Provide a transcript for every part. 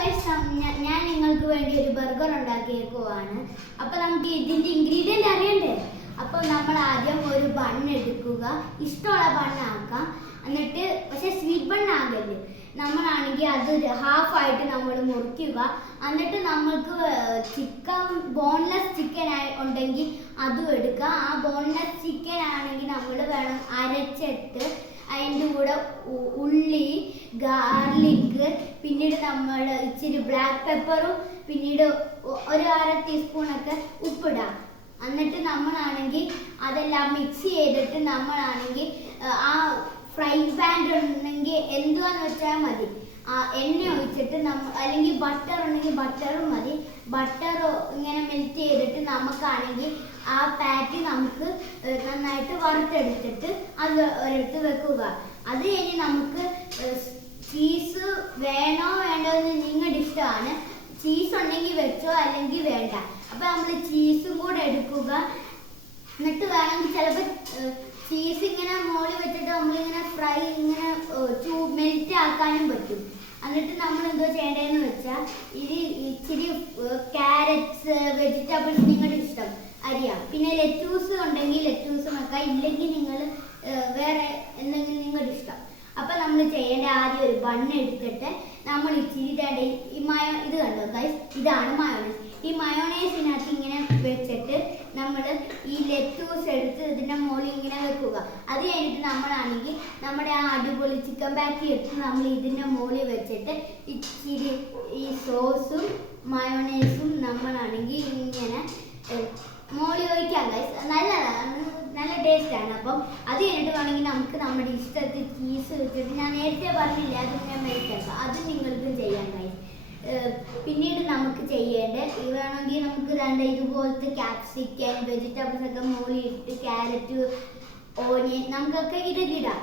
Guys, ഞാൻ നിങ്ങൾക്ക് വേണ്ടി ഒരു ബർഗർ ഉണ്ടാക്കിയേക്കുവാണ്. അപ്പോൾ നമുക്ക് ഇതിൻ്റെ ഇൻഗ്രീഡിയൻ്റ് അറിയണ്ടേ? അപ്പോൾ നമ്മൾ ആദ്യം ഒരു ബൺ എടുക്കുക, ഇഷ്ടമുള്ള ബണ്ണാക്കാം. എന്നിട്ട് പക്ഷേ സ്വീറ്റ് ബണ്ണാകല്ലേ, നമ്മളാണെങ്കിൽ അത് ഹാഫായിട്ട് നമ്മൾ മുറിക്കുക. എന്നിട്ട് നമ്മൾക്ക് ചിക്കൻ ബോൺലെസ് ചിക്കൻ ഉണ്ടെങ്കിൽ അതും എടുക്കുക. ആ ബോൺലെസ് ചിക്കൻ ആണെങ്കിൽ നമ്മൾ വേണം അരച്ചിട്ട് അതിൻ്റെ കൂടെ ഉള്ളി, ഗാർലിക്, പിന്നീട് നമ്മൾ ഇച്ചിരി ബ്ലാക്ക് പെപ്പറും പിന്നീട് ഒരു അര ടീസ്പൂണൊക്കെ ഉപ്പിടാം. എന്നിട്ട് നമ്മളാണെങ്കിൽ അതെല്ലാം മിക്സ് ചെയ്തിട്ട് നമ്മളാണെങ്കിൽ ആ ഫ്രൈ പാൻ ഉണ്ടെങ്കിൽ എന്തുവാന്ന് വെച്ചാൽ മതി, എണ്ണ ഒഴിച്ചിട്ട് അല്ലെങ്കിൽ ബട്ടർ ഉണ്ടെങ്കിൽ ബട്ടറും മതി. ബട്ടർ ഇങ്ങനെ മെൽറ്റ് ചെയ്തിട്ട് നമുക്കാണെങ്കിൽ ആ പാറ്റി നമുക്ക് നന്നായിട്ട് വറുത്തെടുത്തിട്ട് അത് ഒരിടത്ത് വെക്കുക. അത് കഴിഞ്ഞ് നമുക്ക് ചീസ് വേണോ വേണ്ടോ എന്ന് നിങ്ങളുടെ ഇഷ്ടമാണ്. ചീസ് ഉണ്ടെങ്കിൽ വെച്ചോ അല്ലെങ്കിൽ വേണ്ട. അപ്പോൾ നമ്മൾ ചീസും കൂടെ എടുക്കുക. എന്നിട്ട് വേണമെങ്കിൽ ചിലപ്പോൾ ചീസ് ഇങ്ങനെ മോളിൽ വെച്ചിട്ട് നമ്മളിങ്ങനെ ഫ്രൈ ഇങ്ങനെ മെൽറ്റ് ആക്കാനും പറ്റും. എന്നിട്ട് നമ്മൾ എന്തോ ചെയ്യേണ്ടതെന്ന് വെച്ചാൽ ഇച്ചിരി ക്യാരറ്റ്സ്, വെജിറ്റബിൾസ് നിങ്ങളുടെ ഇഷ്ടം അരിയാം. പിന്നെ ലെറ്റൂസ് ഉണ്ടെങ്കിൽ ലെറ്റൂസ് വെക്കാം, ഇല്ലെങ്കിൽ നിങ്ങൾ വേറെ എന്തെങ്കിലും നിങ്ങളുടെ ഇഷ്ടം. അപ്പം നമ്മൾ ചെയ്യേണ്ട ആദ്യം ഒരു ബണ്ണ് എടുത്തിട്ട് നമ്മൾ ഇച്ചിരി ഇത് കണ്ടോ ഗൈസ്, ഇതാണ് മയോണൈസ്. ഈ മയോണൈസിനകത്ത് ഇങ്ങനെ വെച്ചിട്ട് നമ്മൾ ഈ ലെറ്റൂസ് എടുത്ത് ഇതിൻ്റെ മുകളിൽ ഇങ്ങനെ വെക്കുക. അത് കഴിഞ്ഞിട്ട് നമ്മളാണെങ്കിൽ നമ്മുടെ ആ അടിപൊളി ചിക്കൻ പാറ്റി എടുത്ത് നമ്മൾ ഇതിൻ്റെ മുകളിൽ വെച്ചിട്ട് ഇച്ചിരി ഈ സോസും മയോണൈസും നമ്മളാണെങ്കിൽ ഇങ്ങനെ മുകളിൽ ഒഴിക്കാം ഗൈസ്. നല്ലതാണ്, നല്ല ടേസ്റ്റാണ്. അപ്പം അത് കഴിഞ്ഞിട്ട് വേണമെങ്കിൽ നമുക്ക് നമ്മുടെ ഇഷ്ടത്തിൽ ചീസ് വെച്ചിട്ട് ഞാൻ നേരത്തെ പറഞ്ഞില്ല, അത് ഞാൻ മേടിക്കാം, അത് നിങ്ങൾക്കും ചെയ്യാൻ ഗൈസ്. പിന്നീട് നമുക്ക് ചെയ്യേണ്ടത് വേണമെങ്കിൽ നമുക്ക് ഇതുപോലത്തെ ക്യാപ്സിക്കൻ, വെജിറ്റബിൾസ് ഒക്കെ മുകളിൽ ഇട്ട് ക്യാരറ്റ്, ഓനിയൻ നമുക്കൊക്കെ ഇതൊക്കെ ഇടാം.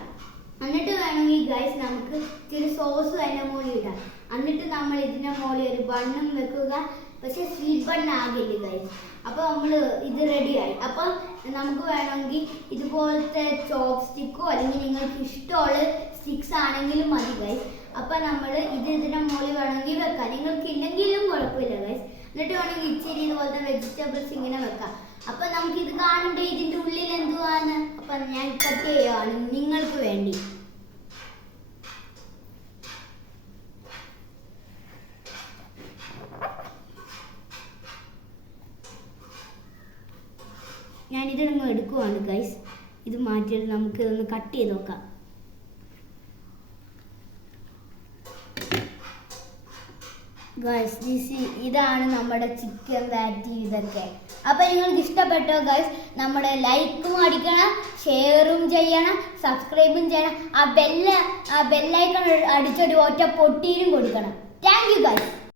എന്നിട്ട് വേണമെങ്കിൽ ഗൈസ് നമുക്ക് ഇച്ചിരി സോസ് അതിൻ്റെ മുകളിൽ ഇടാം. എന്നിട്ട് നമ്മൾ ഇതിൻ്റെ മുകളിൽ ഒരു ബണ്ണും വെക്കുക. പക്ഷെ സ്വീറ്റ് ബണ്ണാകില്ല ഗൈസ്. അപ്പോൾ നമ്മൾ ഇത് റെഡിയായി. അപ്പം നമുക്ക് വേണമെങ്കിൽ ഇതുപോലത്തെ ചോപ്പ് സ്റ്റിക്കോ അല്ലെങ്കിൽ നിങ്ങൾക്ക് ഇഷ്ടമുള്ള സ്റ്റിക്സ് ആണെങ്കിലും മതി ഗൈസ്. അപ്പം നമ്മൾ ഇതിൻ്റെ മുകളിൽ വേണമെങ്കിൽ വെക്കാം, നിങ്ങൾക്ക് ഇല്ലെങ്കിലും കുഴപ്പമില്ല ഗൈസ്. എന്നിട്ട് വേണമെങ്കിൽ ഇച്ചിരി ഇതുപോലത്തെ വെജിറ്റബിൾസ് ഇങ്ങനെ വെക്കാം. അപ്പം നമുക്കിത് കാണുമ്പോൾ ഇതിൻ്റെ ഉള്ളിൽ എന്തുവാണ്. അപ്പം ഞാൻ കട്ട് ചെയ്യുകയാണ് നിങ്ങൾക്ക് വേണ്ടി. ഞാനിത് നിങ്ങൾ എടുക്കുവാണ് ഗൈസ്. ഇത് മാറ്റിയിട്ട് നമുക്ക് ഒന്ന് കട്ട് ചെയ്ത് നോക്കാം. ഗൈസ് ഇതാണ് നമ്മുടെ ചിക്കൻ പാറ്റി ഇതൊക്കെ. അപ്പോൾ നിങ്ങൾക്ക് ഇഷ്ടപ്പെട്ടോ ഗൈസ്? നമ്മുടെ ലൈക്കും അടിക്കണം, ഷെയറും ചെയ്യണം, സബ്സ്ക്രൈബും ചെയ്യണം. ആ ബെല്ലൈക്കൺ അടിച്ചൊരു ഒറ്റ പൊട്ടിയിലും കൊടുക്കണം. Thank you guys.